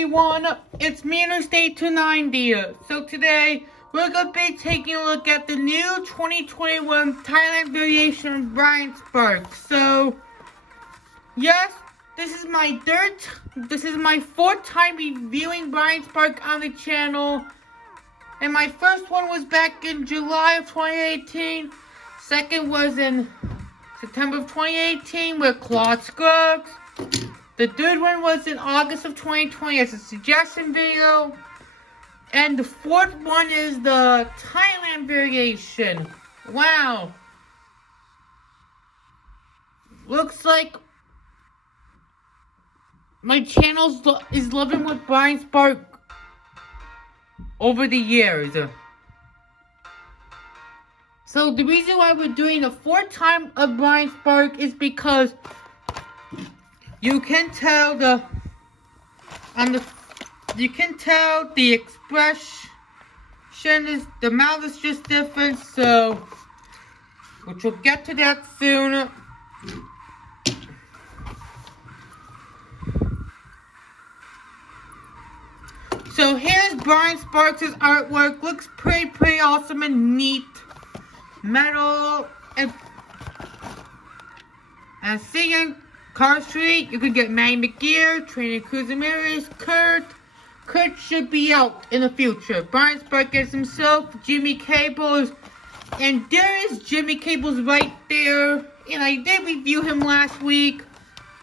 everyone, it's Meijers Day 290. So today, we're going to be taking a look at the new 2021 Thailand variation of Brian Spark. So, yes, this is my fourth time reviewing Brian Spark on the channel. And my first one was back in July of 2018. Second was in September of 2018 with Claude Scrubs. The third one was in August of 2020 as a suggestion video. And the fourth one is the Thailand variation. Wow. Looks like my channel is loving with Brian Spark over the years. So the reason why we're doing the fourth time of Brian Spark is because you can tell the expression is, the mouth is just different, so which we'll get to that soon. So here's Brian Sparks' artwork. Looks pretty awesome and neat. Metal and singing Car Street. You can get Manny McGear, Training Cruiser Mirrors, Kurt should be out in the future. Brian Spark gets himself, Jimmy Cables, and there is Jimmy Cables right there. And I did review him last week.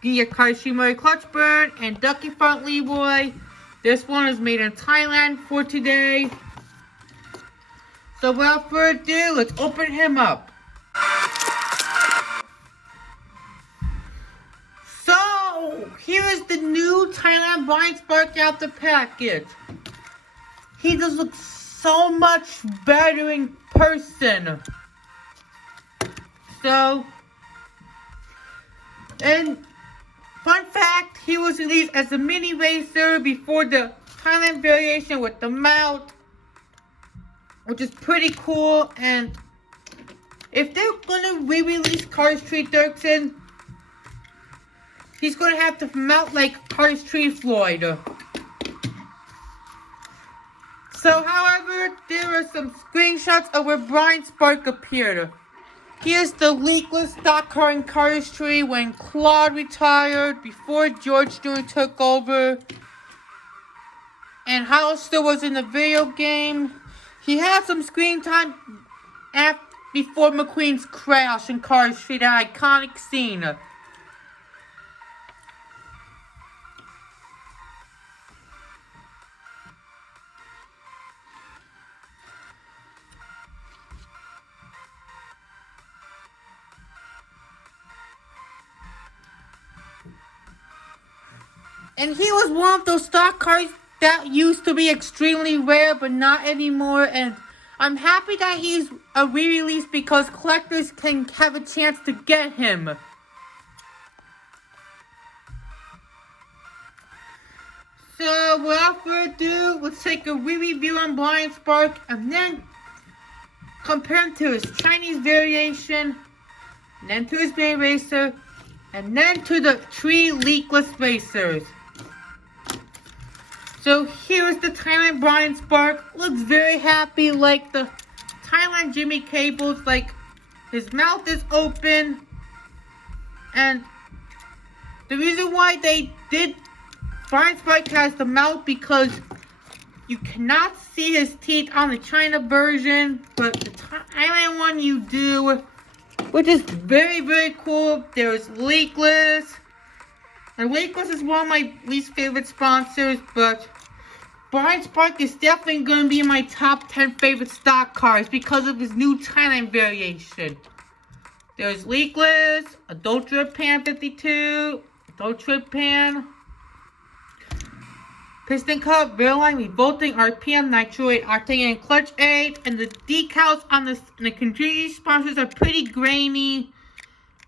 You can get Kaishimori Clutchburn and Ducky Front Leroy. This one is made in Thailand for today. So without further ado, let's open him up. So, here is the new Thailand Brian Spark out the package. He does look so much better in person. So, and fun fact, he was released as a mini racer before the Thailand variation with the mount, which is pretty cool. And if they're gonna re-release Cars Street Dirksen, he's gonna have to mount like Cars Street Floyd. So, however, there are some screenshots of where Brian Spark appeared. Here's the leakless stock car in Cars Street when Claude retired, before George Jr. took over, and Hollister was in the video game. He had some screen time before McQueen's crash in Cars Street, an iconic scene. And he was one of those stock cars that used to be extremely rare, but not anymore. And I'm happy that he's a re-release because collectors can have a chance to get him. So, without further ado, let's take a re-review on Brian Spark and then compare him to his Chinese variation, and then to his main racer, and then to the three leakless racers. So here's the Thailand Brian Spark. Looks very happy like the Thailand Jimmy Cables. Like his mouth is open. And the reason why they did Brian Spark has the mouth because you cannot see his teeth on the China version. But the Thailand one you do. Which is very cool. There's Leakless. And Leakless is one of my least favorite sponsors, but Brian Spark is definitely going to be in my top 10 favorite stock cars because of his new Thailand variation. There's Leakless, Adult Drip Pan 52, Adult Drip Pan, Piston Cup, Rearline, Revolting, RPM, Nitro 8, Octane, and Clutch 8. And the decals on the continuity sponsors are pretty grainy.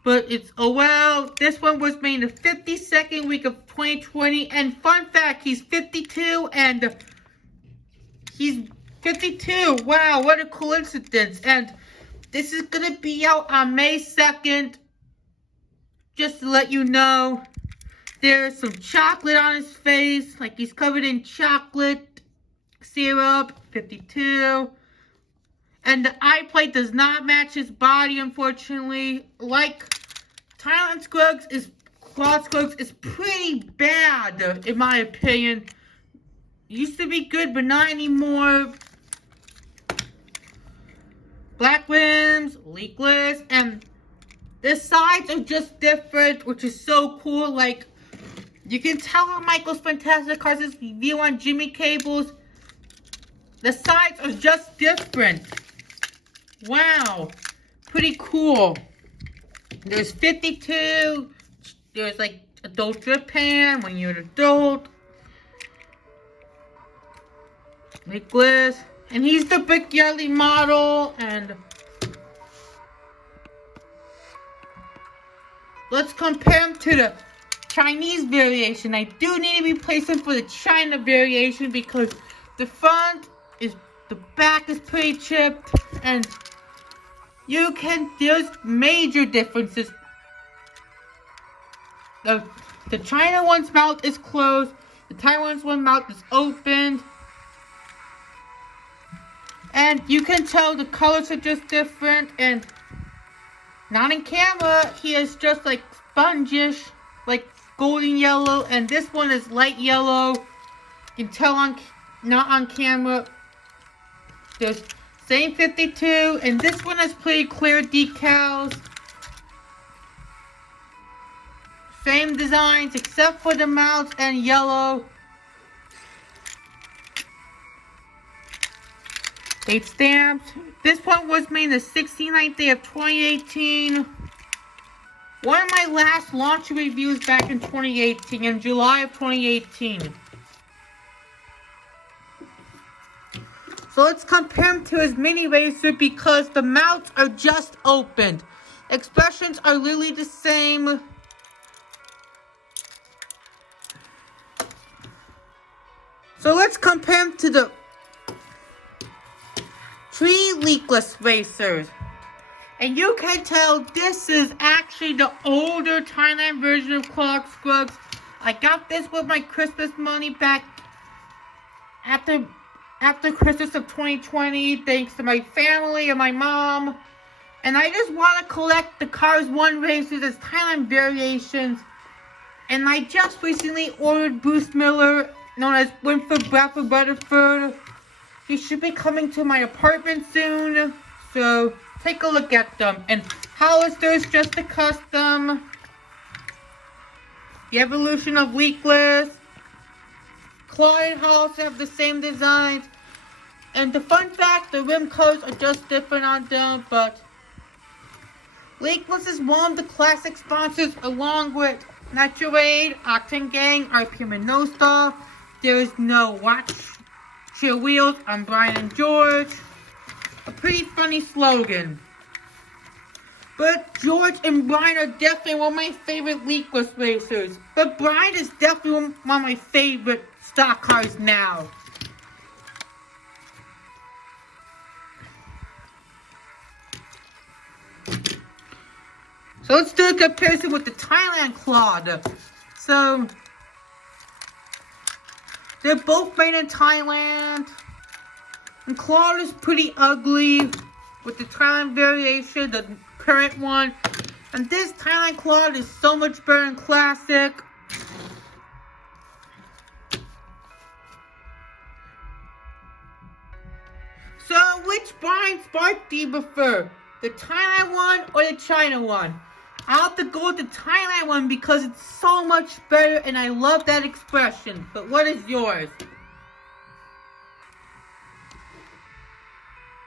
But it's, oh well, this one was made in the 52nd week of 2020. And fun fact, he's 52 and he's 52. Wow, what a coincidence. And this is going to be out on May 2nd. Just to let you know. There's some chocolate on his face, like he's covered in chocolate syrup, 52. And the eye plate does not match his body, unfortunately. Like, Claude Scruggs is pretty bad, in my opinion. Used to be good, but not anymore. Black rims, leakless, and the sides are just different, which is so cool. Like, you can tell on Michael's Fantastic Cars' review on Jimmy Cables. The sides are just different. Wow. Pretty cool. There's 52. There's like adult drip pan when you're an adult. Nicholas. And he's the Big Yelly model. And let's compare him to the Chinese variation. I do need to replace him for the China variation because the back is pretty chipped, and there's major differences. The China one's mouth is closed, the Taiwan's one mouth is opened, and you can tell the colors are just different, and not in camera, he is just like spongish, like golden yellow, and this one is light yellow. You can tell not on camera. There's same 52, and this one has pretty clear decals. Same designs except for the mouth and yellow. Date stamps. This one was made the 69th day of 2018. One of my last launch reviews back in 2018, in July of 2018. So let's compare him to his mini racer because the mouths are just opened. Expressions are literally the same. So let's compare him to the three leakless racers. And you can tell this is actually the older Thailand version of Claude Scruggs. I got this with my Christmas money back after Christmas of 2020, thanks to my family and my mom. And I just want to collect the Cars 1 racers as Thailand variations. And I just recently ordered Bruce Miller, known as Winford Bradford Rutherford. He should be coming to my apartment soon, so take a look at them. And Hollister is just a custom. The evolution of leakless. Claude and Hollister have the same designs. And the fun fact, the rim colors are just different on them, but leakless is one of the classic sponsors along with Natural Aid, Octane Gang, RPM and No Star. There is no watch your wheels on Brian and George. A pretty funny slogan. But George and Brian are definitely one of my favorite leakless racers. But Brian is definitely one of my favorite stock cars now. So let's do a comparison with the Thailand Claude. So they're both made in Thailand. And Claude is pretty ugly with the Thailand variation, the current one. And this Thailand Claude is so much better than classic. So which Brian Spark do you prefer? The Thailand one or the China one? I'll have to go with the Thailand one because it's so much better and I love that expression. But what is yours?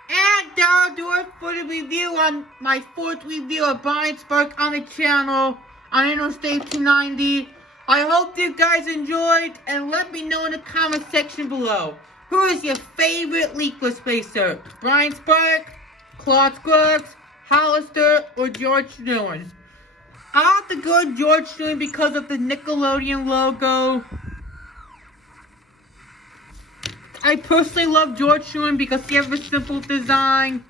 And that'll do it for the review on my fourth review of Brian Spark on the channel on Interstate 290. I hope you guys enjoyed and let me know in the comment section below. Who is your favorite leakless racer? Brian Spark, Claude Scruggs, Hollister, or George Newman? I'll have to go with George Newman because of the Nickelodeon logo. I personally love George Newman because he has a simple design.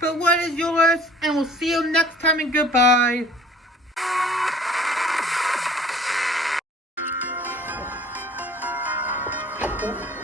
But what is yours? And we'll see you next time and goodbye. Cool.